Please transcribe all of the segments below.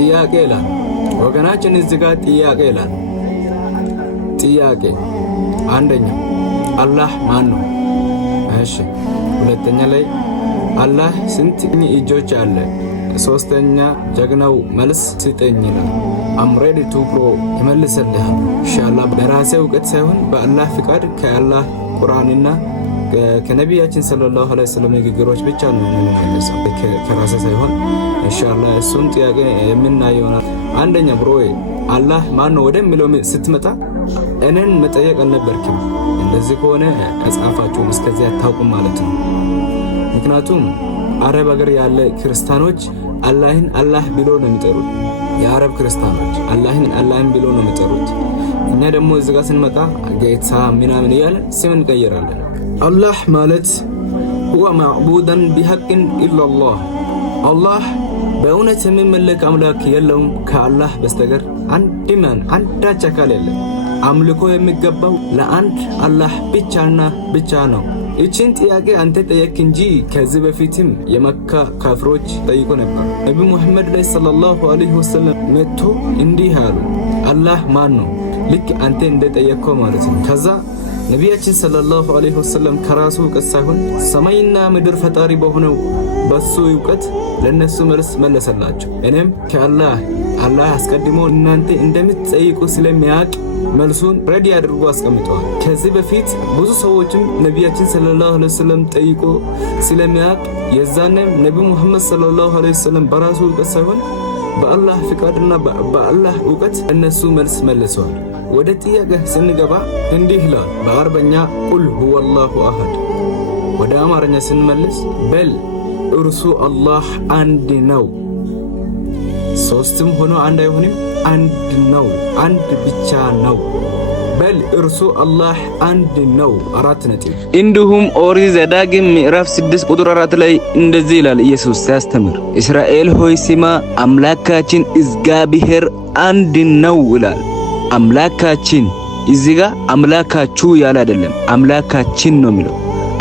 ጥያቄ ይላል ወገናችን እዚህ ጋር ጥያቄ ይላል። ጥያቄ አንደኛ አላህ ማን ነው? እሺ ሁለተኛ ላይ አላህ ስንት እጆች አለ? ሶስተኛ ጀግናው መልስ ስጠኝ ይላል። አም ሬዲ ቱ ብሮ ይመልስልሃል ኢንሻአላህ። በራሴ እውቀት ሳይሆን በአላህ ፍቃድ ከአላህ ቁርአንና ከነቢያችን ሰለላሁ ዐለይሂ ወሰለም ንግግሮች ብቻ ነው የምንመልሰው ከራሴ ሳይሆን ኢንሻአላህ። እሱን ጥያቄ የምናየው ይሆናል። አንደኛ ብሮዬ አላህ ማን ነው ወደሚለው ስትመጣ እኔን መጠየቅ አልነበርክም። እንደዚህ ከሆነ ከጻፋችሁ እስከዚህ አታውቁም ማለት ነው። ምክንያቱም አረብ ሀገር ያለ ክርስቲያኖች አላህን አላህ ብሎ ነው የሚጠሩት። የአረብ ክርስቲያኖች አላህን ብሎ ነው የሚጠሩት። እኛ ደግሞ እዚህ ጋር ስንመጣ ጌታ ምናምን እያለ ስም እንቀይራለን። አላህ ማለት ሁወ ማዕቡደን ቢሐቅን ኢላላህ፣ አላህ በእውነት የሚመለክ አምላክ የለውም ከአላህ በስተቀር አንዳች አካል የለም። አምልኮ የሚገባው ለአንድ አላህ ብቻና ብቻ ነው። እቺን ጥያቄ አንተ ጠየቅ እንጂ ከዚህ በፊትም የመካ ካፍሮች ጠይቆ ነበር። ነቢ ሙሐመድ ላይ ሰለላሁ ዐለይሂ ወሰለም መጥቶ እንዲህ አሉ፣ አላህ ማን ነው? ልክ አንተ እንደጠየቅከው ማለት ነው። ከዛ ነቢያችን ሰለላሁ ዐለይሂ ወሰለም ከራሱ እውቀት ሳይሆን ሰማይና ምድር ፈጣሪ በሆነው በሱ እውቀት ለነሱ መልስ መለሰላቸው። እኔም ከአላህ አስቀድሞ እናንተ እንደምትጠይቁ ስለሚያውቅ መልሱን ረዲ አድርጎ አስቀምጠዋል። ከዚህ በፊት ብዙ ሰዎችም ነቢያችን ሰለላሁ ዐለይሂ ወሰለም ጠይቆ ስለሚያውቅ የዛኔም ነቢ ሙሐመድ ሰለላሁ ዐለይሂ ወሰለም በራሱ እውቀት ሳይሆን በአላህ ፍቃድና በአላህ እውቀት እነሱ መልስ መልሰዋል። ወደ ጥያቄ ስንገባ እንዲህ ይላል በአረበኛ ቁል ሁወላሁ አሐድ። ወደ አማርኛ ስንመልስ በል እርሱ አላህ አንድ ነው። ሶስትም ሆኖ አንድ አይሆንም፣ አንድ ነው፣ አንድ ብቻ ነው። በል እርሱ አላህ አንድ ነው። 4 ነጥብ። እንዲሁም ኦሪት ዘዳግም ምዕራፍ 6 ቁጥር 4 ላይ እንደዚህ ይላል ኢየሱስ ሲያስተምር፣ እስራኤል ሆይ ስማ አምላካችን እግዚአብሔር አንድ ነው ይላል። አምላካችን እዚህ ጋር አምላካችሁ ያለ አይደለም፣ አምላካችን ነው የሚለው።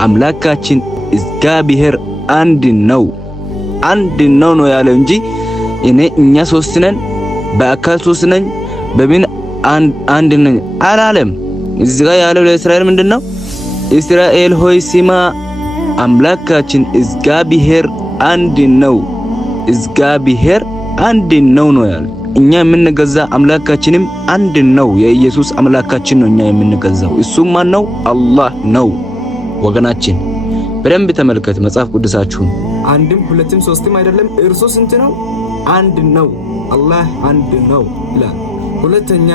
አምላካችን እግዚአብሔር አንድ ነው ነው ያለው እንጂ እኛ ሶስት ነን በአካል ሶስት ነን በምን አንድ ነን አላለም። እዚህ ጋር ያለው ለእስራኤል ምንድነው? እስራኤል ሆይ ስማ አምላካችን እግዚአብሔር አንድ ነው፣ እግዚአብሔር አንድ ነው ያለው። እኛ የምንገዛ አምላካችንም አንድ ነው። የኢየሱስ አምላካችን ነው እኛ የምንገዛው። እሱም ማን ነው? አላህ ነው። ወገናችን በደንብ ተመልከት መጽሐፍ ቅዱሳችሁን። አንድም ሁለትም ሶስትም አይደለም። እርሱ ስንት ነው? አንድ ነው። አላህ አንድ ነው ይላል። ሁለተኛ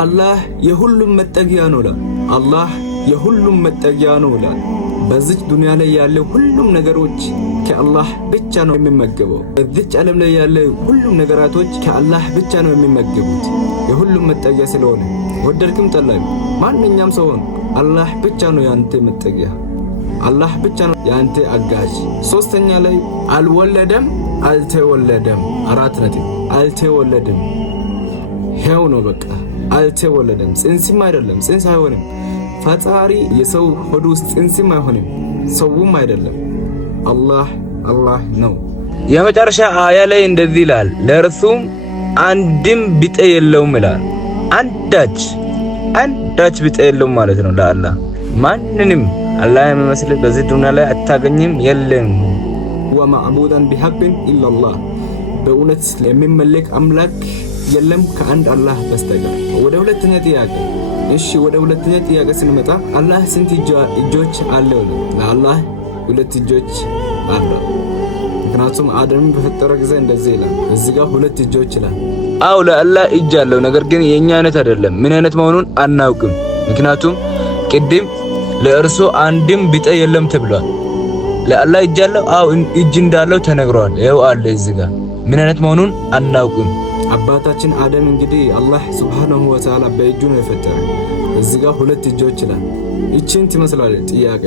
አላህ የሁሉም መጠጊያ ነው ይላል። አላህ የሁሉም መጠጊያ ነው ይላል። በዚህ ዱንያ ላይ ያለ ሁሉም ነገሮች ከአላህ ብቻ ነው የሚመገበው። በዚህ ዓለም ላይ ያለ ሁሉም ነገራቶች ከአላህ ብቻ ነው የሚመገቡት። የሁሉም መጠጊያ ስለሆነ ወደድክም ጠላም ማንኛውም ሰው አላህ ብቻ ነው ያንተ መጠጊያ። አላህ ብቻ ነው ያንተ አጋዥ። ሶስተኛ ላይ አልወለደም አልተወለደም። 4 ነጥብ። አልተወለደም ያው ነው በቃ አልተወለደም። ጽንስም አይደለም፣ ጽንስ አይሆንም። ፈጣሪ የሰው ሆድ ውስጥ ጽንስም አይሆንም፣ ሰውም አይደለም። አላህ ነው። የመጨረሻ አያ ላይ እንደዚህ ይላል፣ ለእርሱም አንድም ቢጤ የለውም ይላል። አንዳች ቢጤ የለውም ማለት ነው ለአላህ። ማንንም አላህ የሚመስል በዚህ ዱንያ ላይ አታገኝም፣ የለም። ወማዕቡዳን ቢሐቅን ኢላላህ፣ በእውነት የሚመለክ አምላክ የለም ከአንድ አላህ በስተቀር። ወደ ሁለተኛ ጥያቄ ወደ ሁለተኛ ጥያቄ ስንመጣ አላህ ስንት እጆች አለው? ለአላህ 2 እጆች አለው። ምክንያቱም አደምን በፈጠረ ጊዜ እንደዚህ ይላል። እዚህ ጋር 2 እጆች ይላል። አው ለአላህ እጅ አለው፣ ነገር ግን የኛ አይነት አይደለም። ምን አይነት መሆኑን አናውቅም። ምክንያቱም ቅድም ለእርሱ አንድም ቢጤ የለም ተብሏል። ለአላህ እጅ አለው። አው እጅ እንዳለው ተነግሯል። ይኸው አለ እዚህ ጋር። ምን አይነት መሆኑን አናውቅም። አባታችን አደም እንግዲህ አላህ ሱብሃነሁ ወተዓላ በእጁ ነው የፈጠረው። እዚህ ጋር 2 እጆች ይላል። እቺን ትመስላለች ጥያቄ